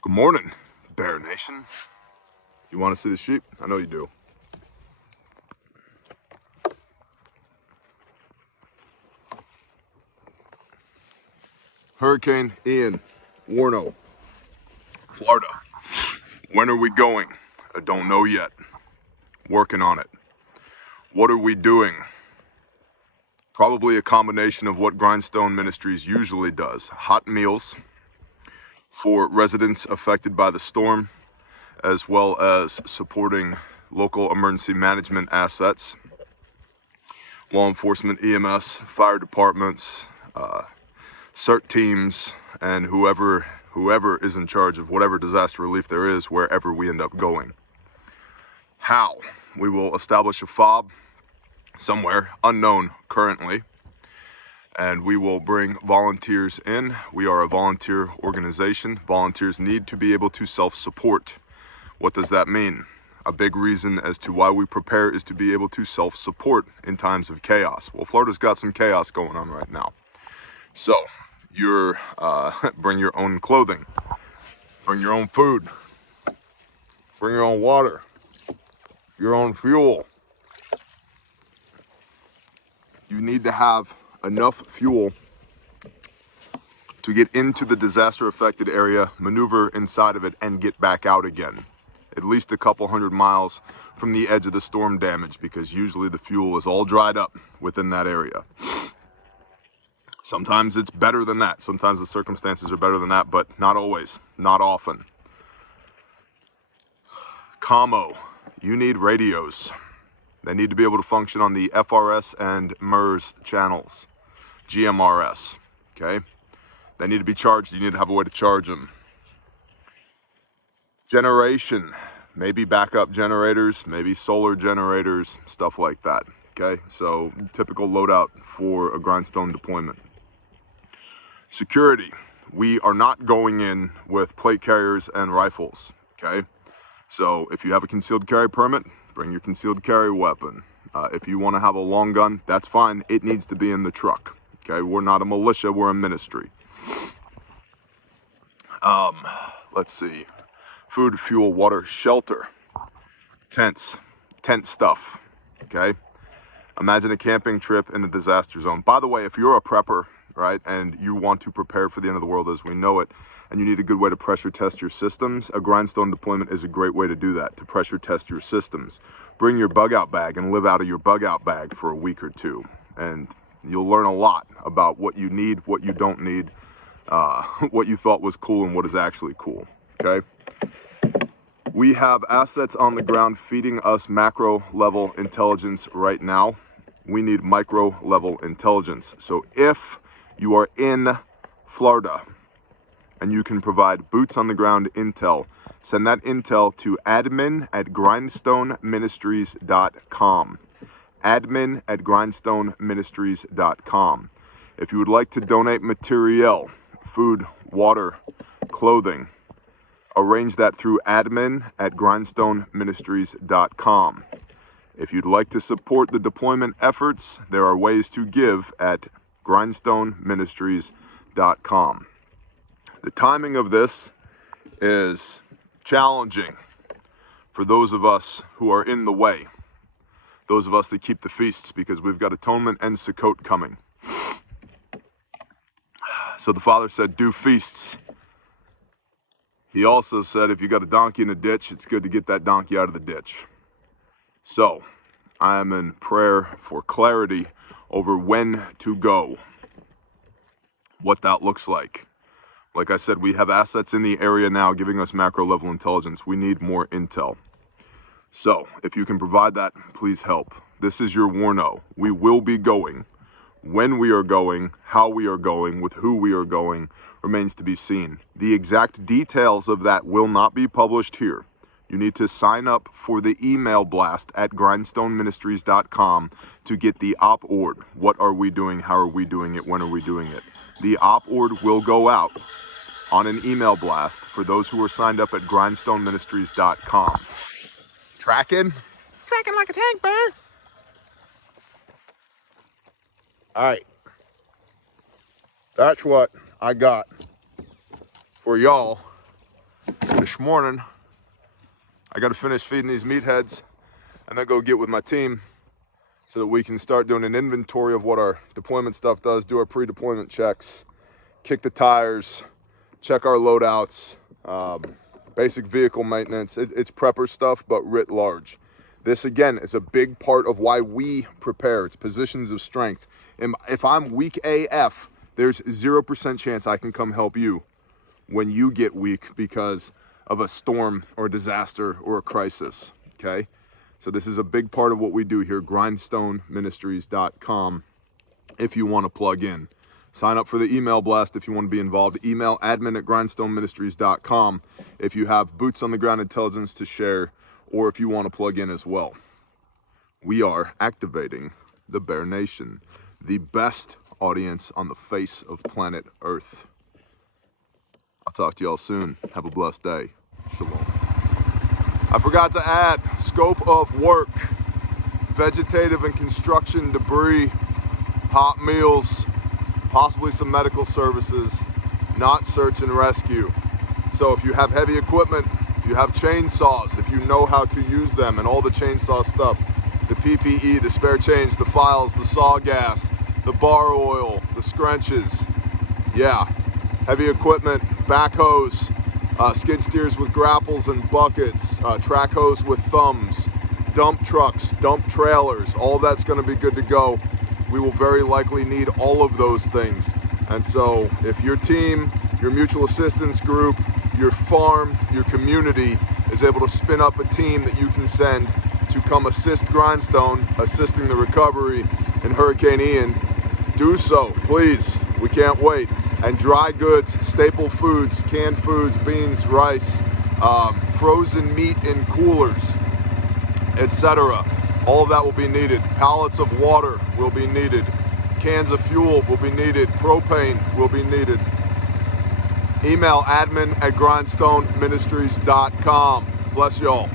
Good morning, Bear Nation. You want to see the sheep? I know you do. Hurricane Ian, WARNO, Florida. When are we going? I don't know yet. Working on it. What are we doing? Probably a combination of what Grindstone Ministries usually does. Hot meals for residents affected by the storm, as well as supporting local emergency management assets, law enforcement, EMS, fire departments, CERT teams, and whoever is in charge of whatever disaster relief there is wherever we end up going. How? We will establish a fob somewhere, unknown currently, and we will bring volunteers in. We are a volunteer organization. Volunteers need to be able to self-support. What does that mean? A big reason as to why we prepare is to be able to self-support in times of chaos. Well, Florida's got some chaos going on right now. So, bring your own clothing, bring your own food, bring your own water, your own fuel. You need to have enough fuel to get into the disaster affected area, maneuver inside of it, and get back out again. At least a couple 100 miles from the edge of the storm damage, because usually the fuel is all dried up within that area. Sometimes it's better than that. Sometimes the circumstances are better than that, but not always, not often. Commo, you need radios. They need to be able to function on the FRS and MERS channels, GMRS, okay? They need to be charged. You need to have a way to charge them. Generation, maybe backup generators, maybe solar generators, stuff like that, okay? So typical loadout for a Grindstone deployment. Security, we are not going in with plate carriers and rifles, okay? So if you have a concealed carry permit, bring your concealed carry weapon. If you want to have a long gun, that's fine. It needs to be in the truck, okay? We're not a militia, we're a ministry. Let's see. Food, fuel, water, shelter, tents, tent stuff, okay? Imagine a camping trip in a disaster zone. By the way, if you're a prepper, right, and you want to prepare for the end of the world as we know it, and you need a good way to pressure test your systems, a Grindstone deployment is a great way to do that, to pressure test your systems. Bring your bug out bag and live out of your bug out bag for a week or two, and you'll learn a lot about what you need, what you don't need, what you thought was cool and what is actually cool, okay? We have assets on the ground feeding us macro level intelligence right now. We need micro level intelligence. So if you are in Florida and you can provide boots on the ground intel, send that intel to admin@grindstoneministries.com. admin@grindstoneministries.com. If you would like to donate material, food, water, clothing, arrange that through admin@grindstoneministries.com. If you'd like to support the deployment efforts, there are ways to give at grindstoneministries.com. The timing of this is challenging for those of us who are in the way, those of us that keep the feasts, because we've got Atonement and Sukkot coming. So the Father said, do feasts. He also said, if you got a donkey in a ditch, it's good to get that donkey out of the ditch. So, I am in prayer for clarity over when to go, what that looks like. Like I said, we have assets in the area now giving us macro level intelligence. We need more intel. So, if you can provide that, please help. This is your WARNO. We will be going. When we are going, how we are going, with who we are going, remains to be seen. The exact details of that will not be published here. You need to sign up for the email blast at grindstoneministries.com to get the op-ord. What are we doing? How are we doing it? When are we doing it? The op-ord will go out on an email blast for those who are signed up at grindstoneministries.com. Tracking? Tracking like a tank, bear. All right. That's what I got for y'all this morning, I got to finish feeding these meatheads and then go get with my team so that we can start doing an inventory of what our deployment stuff does, do our pre-deployment checks, kick the tires, check our loadouts, basic vehicle maintenance. It's prepper stuff, but writ large. This, again, is a big part of why we prepare. It's positions of strength. And if I'm weak AF, there's 0% chance I can come help you when you get weak because of a storm or a disaster or a crisis, okay? So this is a big part of what we do here, grindstoneministries.com, if you want to plug in. Sign up for the email blast if you want to be involved. Email admin@grindstoneministries.com if you have boots on the ground intelligence to share or if you want to plug in as well. We are activating the Bear Nation, the best audience on the face of planet Earth. I'll talk to y'all soon. Have a blessed day. Shalom. I forgot to add scope of work, vegetative and construction debris, hot meals, possibly some medical services, not search and rescue. So if you have heavy equipment, if you have chainsaws, if you know how to use them and all the chainsaw stuff, the PPE, the spare chains, the files, the saw gas, the bar oil, the scrunches, yeah, heavy equipment, backhoes, skid steers with grapples and buckets, track hose with thumbs, dump trucks, dump trailers, all that's going to be good to go. We will very likely need all of those things. And so if your team, your mutual assistance group, your farm, your community is able to spin up a team that you can send to come assist Grindstone, assisting the recovery in Hurricane Ian, do so, please. We can't wait. And dry goods, staple foods, canned foods, beans, rice, frozen meat in coolers, etc. All of that will be needed. Pallets of water will be needed. Cans of fuel will be needed. Propane will be needed. Email admin@grindstoneministries.com. Bless y'all.